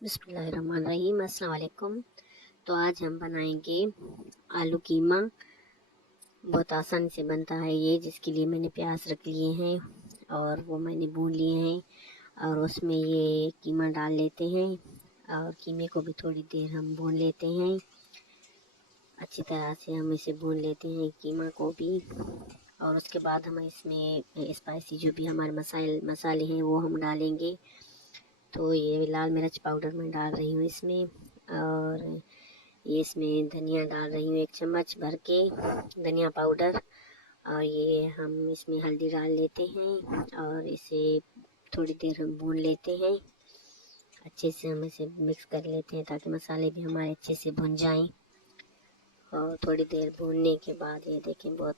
बिस्मिल्लाहिर्रहमानिर्रहीम। अस्सलाम वालेकुम। तो आज हम बनाएंगे आलू कीमा। बहुत आसानी से बनता है ये, जिसके लिए मैंने प्याज रख लिए हैं और वो मैंने भून लिए हैं और उसमें ये कीमा डाल लेते हैं और कीमे को भी थोड़ी देर हम भून लेते हैं। अच्छी तरह से हम इसे भून लेते हैं कीमा को भी, और उसके बाद हम इसमें स्पाइसी जो भी हमारे मसाले हैं वो हम डालेंगे। तो ये लाल मिर्च पाउडर मैं डाल रही हूँ इसमें, और ये इसमें धनिया डाल रही हूँ 1 चम्मच भर के धनिया पाउडर, और ये हम इसमें हल्दी डाल लेते हैं और इसे थोड़ी देर हम भून लेते हैं। अच्छे से हम इसे मिक्स कर लेते हैं ताकि मसाले भी हमारे अच्छे से भुन जाएं। और थोड़ी देर भूनने के बाद ये देखें बहुत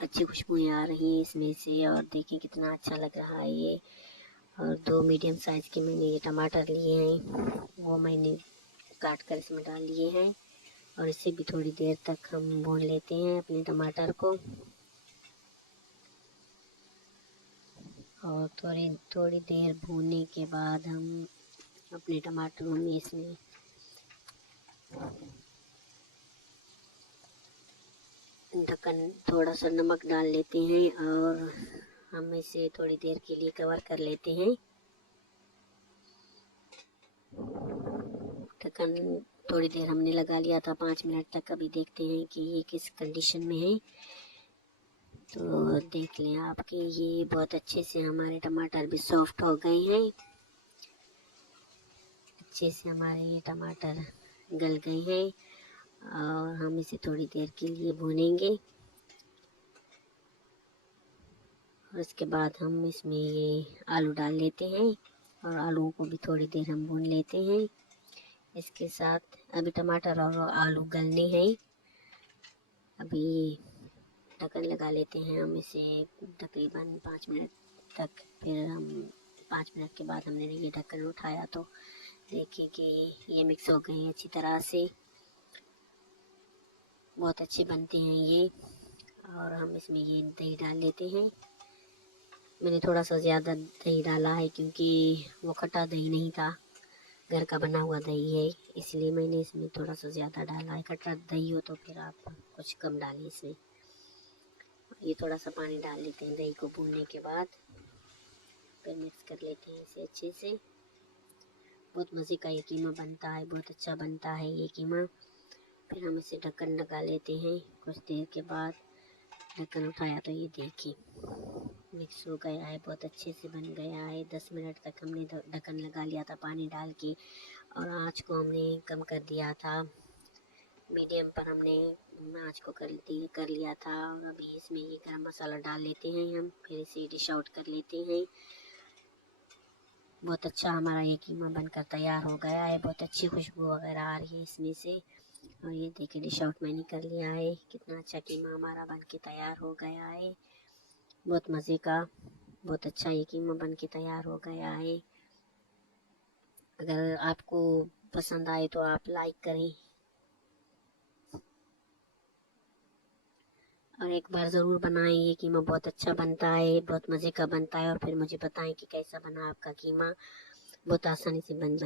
अच्छी खुशबुएं आ रही हैं इसमें से, और देखें कितना अच्छा लग रहा है ये। और 2 मीडियम साइज़ के मैंने ये टमाटर लिए हैं, वो मैंने काट कर इसमें डाल लिए हैं, और इसे भी थोड़ी देर तक हम भून लेते हैं अपने टमाटर को। और थोड़ी देर भूनने के बाद हम अपने टमाटरों में इसमें ढक्कन थोड़ा सा नमक डाल लेते हैं और हम इसे थोड़ी देर के लिए कवर कर लेते हैं। ढक्कन थोड़ी देर हमने लगा लिया था, 5 मिनट तक। अभी देखते हैं कि ये किस कंडीशन में है। तो देख लें आप कि ये बहुत अच्छे से हमारे टमाटर भी सॉफ्ट हो गए हैं। अच्छे से हमारे ये टमाटर गल गए हैं और हम इसे थोड़ी देर के लिए भूनेंगे। और उसके बाद हम इसमें ये आलू डाल लेते हैं और आलू को भी थोड़ी देर हम भून लेते हैं इसके साथ। अभी टमाटर और आलू गलने हैं। अभी ढक्कन लगा लेते हैं हम इसे तकरीबन 5 मिनट तक। फिर हम 5 मिनट के बाद हमने ये ढक्कन उठाया तो देखिए कि ये मिक्स हो गए हैं अच्छी तरह से। बहुत अच्छे बनते हैं ये। और हम इसमें ये दही डाल लेते हैं। मैंने थोड़ा सा ज़्यादा दही डाला है क्योंकि वो खट्टा दही नहीं था, घर का बना हुआ दही है, इसलिए मैंने इसमें थोड़ा सा ज़्यादा डाला है। खट्टा दही हो तो फिर आप कुछ कम डालिए इसमें। ये थोड़ा सा पानी डाल लेते हैं दही को भूनने के बाद, फिर मिक्स कर लेते हैं इसे अच्छे से। बहुत मज़े का ये कीमा बनता है, बहुत अच्छा बनता है ये कीमा। फिर हम इसे ढक्कन लगा लेते हैं। कुछ देर के बाद ढक्कन उठाया तो ये देखिए मिक्स हो गया है, बहुत अच्छे से बन गया है। 10 मिनट तक हमने ढक्कन लगा लिया था पानी डाल के, और आँच को हमने कम कर दिया था, मीडियम पर हमने आँच को कर लिया था। और अभी इसमें ये गरम मसाला डाल लेते हैं हम, फिर इसे डिश आउट कर लेते हैं। बहुत अच्छा हमारा ये कीमा बनकर तैयार हो गया है। बहुत अच्छी खुशबू वगैरह आ रही है इसमें से। और ये देखिए डिश आउट मैंने कर लिया है। कितना अच्छा कीमा हमारा बन के तैयार हो गया है। बहुत मज़े का, बहुत अच्छा ये कीमा बन के तैयार हो गया है। अगर आपको पसंद आए तो आप लाइक करें और एक बार ज़रूर बनाएं। ये कीमा बहुत अच्छा बनता है, बहुत मज़े का बनता है। और फिर मुझे बताएं कि कैसा बना आपका कीमा। बहुत आसानी से बन